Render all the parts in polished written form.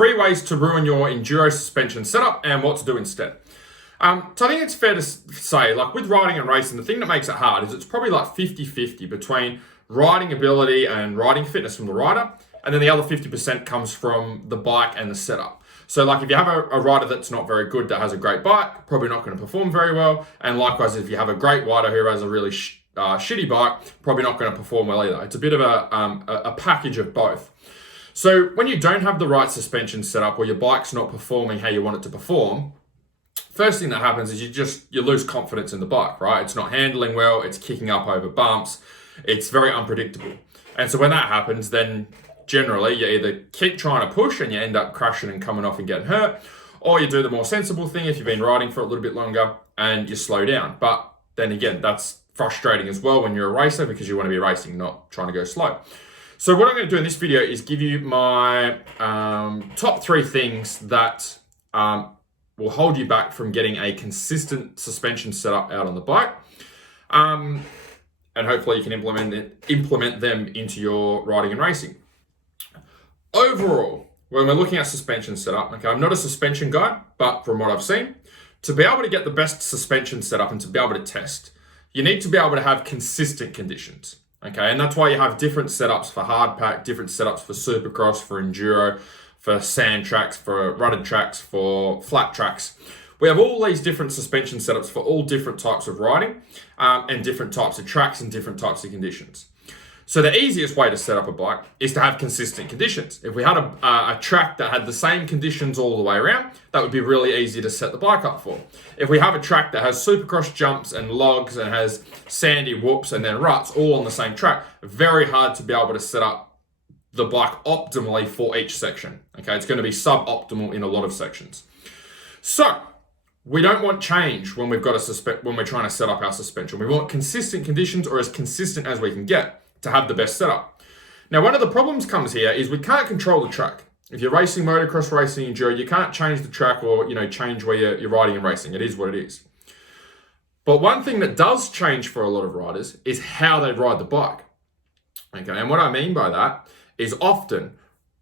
3 ways to ruin your enduro suspension setup and what to do instead. So I think it's fair to say, like with riding and racing, the thing that makes it hard is it's probably like 50-50 between riding ability and riding fitness from the rider, and then the other 50% comes from the bike and the setup. So like if you have a rider that's not very good, that has a great bike, probably not going to perform very well. And likewise, if you have a great rider who has a really shitty bike, probably not going to perform well either. It's a bit of a package of both. So when you don't have the right suspension setup or your bike's not performing how you want it to perform, first thing that happens is you lose confidence in the bike, right? It's not handling well, it's kicking up over bumps, it's very unpredictable. And so when that happens, then generally you either keep trying to push and you end up crashing and coming off and getting hurt, or you do the more sensible thing if you've been riding for a little bit longer and you slow down. But then again, that's frustrating as well when you're a racer because you want to be racing, not trying to go slow. So what I'm going to do in this video is give you my top 3 things that will hold you back from getting a consistent suspension setup out on the bike. And hopefully you can implement them into your riding and racing. Overall, when we're looking at suspension setup, okay, I'm not a suspension guy, but from what I've seen, to be able to get the best suspension setup and to be able to test, you need to be able to have consistent conditions. Okay, and that's why you have different setups for hard pack, different setups for supercross, for enduro, for sand tracks, for rutted tracks, for flat tracks. We have all these different suspension setups for all different types of riding and different types of tracks and different types of conditions. So the easiest way to set up a bike is to have consistent conditions. If we had a track that had the same conditions all the way around, that would be really easy to set the bike up for. If we have a track that has supercross jumps and logs and has sandy whoops and then ruts all on the same track, very hard to be able to set up the bike optimally for each section. Okay, it's going to be suboptimal in a lot of sections. So we don't want change when we've got when we're trying to set up our suspension. We want consistent conditions, or as consistent as we can get, to have the best setup. Now, one of the problems comes here is we can't control the track. If you're racing motocross, racing enduro, you can't change the track or change where you're riding and racing. It is what it is. But one thing that does change for a lot of riders is how they ride the bike. Okay, and what I mean by that is often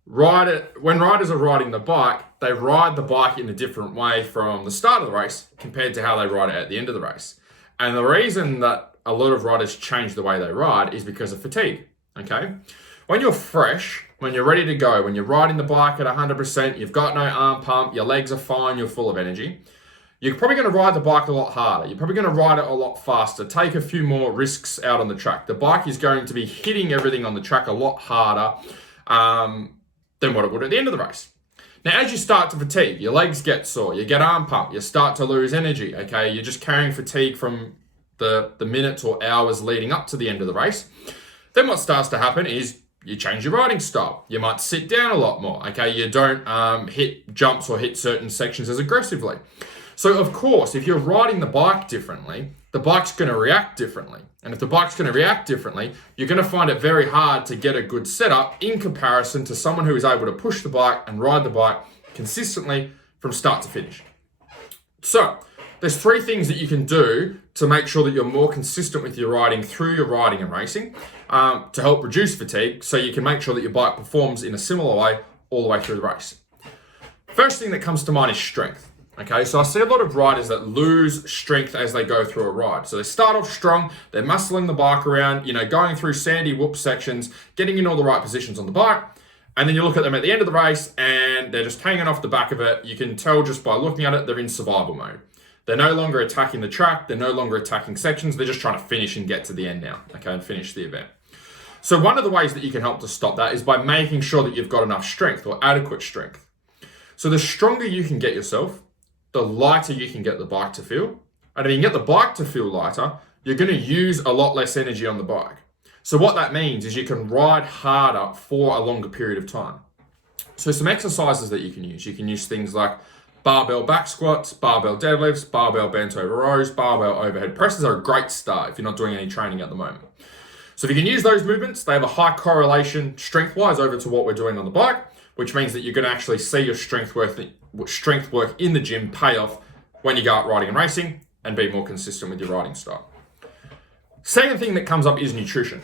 when riders are riding the bike, they ride the bike in a different way from the start of the race compared to how they ride it at the end of the race. And the reason that a lot of riders change the way they ride is because of fatigue, okay? When you're fresh, when you're ready to go, when you're riding the bike at 100%, you've got no arm pump, your legs are fine, you're full of energy, you're probably going to ride the bike a lot harder. You're probably going to ride it a lot faster, take a few more risks out on the track. The bike is going to be hitting everything on the track a lot harder than what it would at the end of the race. Now, as you start to fatigue, your legs get sore, you get arm pump, you start to lose energy, okay? You're just carrying fatigue from the minutes or hours leading up to the end of the race. Then what starts to happen is you change your riding style. You might sit down a lot more, okay? You don't hit jumps or hit certain sections as aggressively. So of course, if you're riding the bike differently, the bike's going to react differently. And if the bike's going to react differently, you're going to find it very hard to get a good setup in comparison to someone who is able to push the bike and ride the bike consistently from start to finish. So there's 3 things that you can do to make sure that you're more consistent with your riding through your riding and racing to help reduce fatigue, so you can make sure that your bike performs in a similar way all the way through the race. First thing that comes to mind is strength. Okay, so I see a lot of riders that lose strength as they go through a ride. So they start off strong, they're muscling the bike around, going through sandy whoop sections, getting in all the right positions on the bike, and then you look at them at the end of the race and they're just hanging off the back of it. You can tell just by looking at it, they're in survival mode. They're no longer attacking the track, they're no longer attacking sections, they're just trying to finish and get to the end now, okay, and finish the event. So one of the ways that you can help to stop that is by making sure that you've got enough strength or adequate strength. So the stronger you can get yourself, the lighter you can get the bike to feel. And if you can get the bike to feel lighter, you're going to use a lot less energy on the bike. So what that means is you can ride harder for a longer period of time. So some exercises that you can use. You can use things like barbell back squats, barbell deadlifts, barbell bent over rows, barbell overhead presses are a great start if you're not doing any training at the moment. So if you can use those movements, they have a high correlation strength-wise over to what we're doing on the bike, which means that you're going to actually see your strength work in the gym pay off when you go out riding and racing and be more consistent with your riding style. Second thing that comes up is nutrition,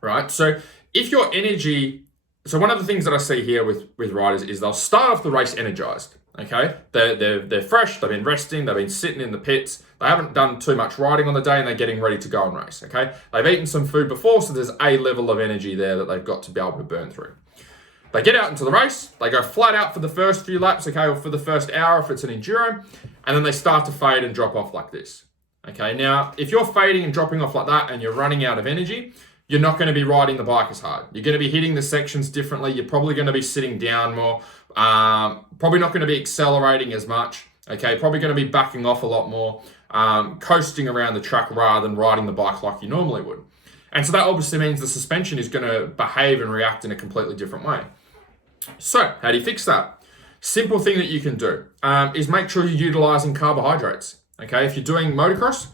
right? So if your energy So one of the things that I see here with riders is they'll start off the race energized. Okay, they're fresh. They've been resting. They've been sitting in the pits. They haven't done too much riding on the day, and they're getting ready to go and race. Okay, they've eaten some food before, so there's a level of energy there that they've got to be able to burn through. They get out into the race. They go flat out for the first few laps. Okay, or for the first hour if it's an enduro, and then they start to fade and drop off like this. Okay, now if you're fading and dropping off like that, and you're running out of energy, you're not going to be riding the bike as hard. You're going to be hitting the sections differently. You're probably going to be sitting down more. Probably not going to be accelerating as much. Okay, probably going to be backing off a lot more, coasting around the track rather than riding the bike like you normally would. And so that obviously means the suspension is going to behave and react in a completely different way. So how do you fix that? Simple thing that you can do is make sure you're utilizing carbohydrates. Okay, if you're doing motocross,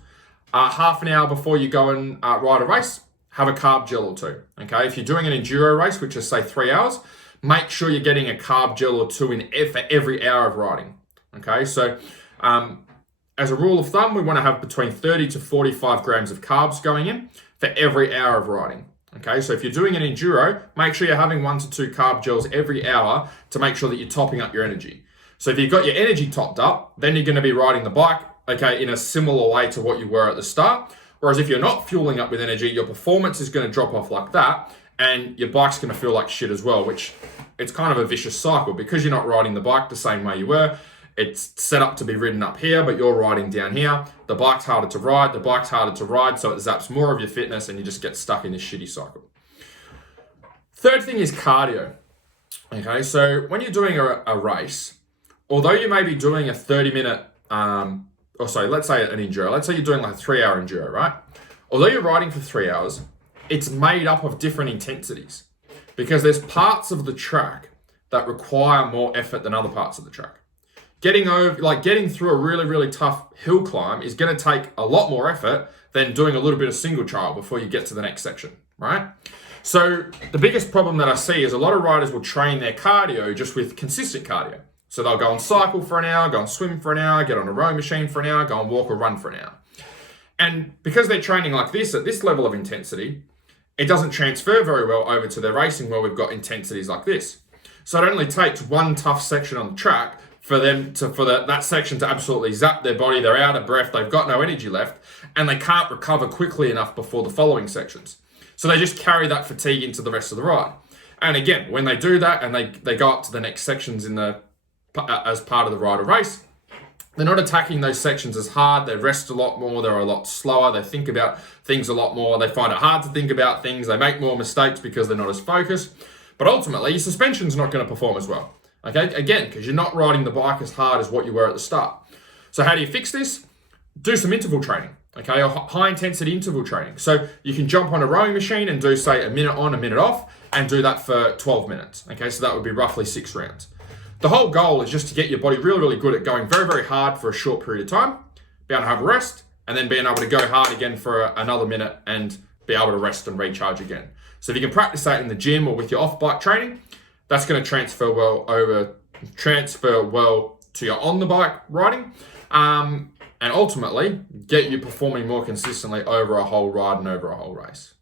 half an hour before you go and ride a race, have a carb gel or two. Okay, if you're doing an enduro race, which is say 3 hours, make sure you're getting a carb gel or two for every hour of riding. Okay, so as a rule of thumb, we want to have between 30 to 45 grams of carbs going in for every hour of riding. Okay, so if you're doing an enduro, make sure you're having 1 to 2 carb gels every hour to make sure that you're topping up your energy. So if you've got your energy topped up, then you're going to be riding the bike, okay, in a similar way to what you were at the start. Whereas if you're not fueling up with energy, your performance is going to drop off like that, and your bike's going to feel like shit as well, which it's kind of a vicious cycle because you're not riding the bike the same way you were. It's set up to be ridden up here, but you're riding down here. The bike's harder to ride, so it zaps more of your fitness and you just get stuck in this shitty cycle. Third thing is cardio. Okay, so when you're doing a race, although you may be doing a 30-minute, let's say an enduro. Let's say you're doing like a 3-hour enduro, right? Although you're riding for 3 hours, it's made up of different intensities because there's parts of the track that require more effort than other parts of the track. Getting through a really, really tough hill climb is going to take a lot more effort than doing a little bit of single trail before you get to the next section, right? So the biggest problem that I see is a lot of riders will train their cardio just with consistent cardio. So they'll go and cycle for an hour, go and swim for an hour, get on a rowing machine for an hour, go and walk or run for an hour. And because they're training like this at this level of intensity, it doesn't transfer very well over to their racing where we've got intensities like this. So it only takes one tough section on the track for that section to absolutely zap their body. They're out of breath, they've got no energy left, and they can't recover quickly enough before the following sections. So they just carry that fatigue into the rest of the ride. And again, when they do that and they go up to the next sections as part of the ride or race, they're not attacking those sections as hard. They rest a lot more. They're a lot slower. They think about things a lot more. They find it hard to think about things. They make more mistakes because they're not as focused. But ultimately, your suspension's not going to perform as well. Okay, again, because you're not riding the bike as hard as what you were at the start. So how do you fix this? Do some interval training, okay, or high intensity interval training. So you can jump on a rowing machine and do, say, a minute on, a minute off, and do that for 12 minutes. Okay, so that would be roughly 6 rounds. The whole goal is just to get your body really, really good at going very, very hard for a short period of time, be able to have a rest, and then being able to go hard again for another minute and be able to rest and recharge again. So if you can practice that in the gym or with your off-bike training, that's going to transfer well to your on-the-bike riding, and ultimately get you performing more consistently over a whole ride and over a whole race.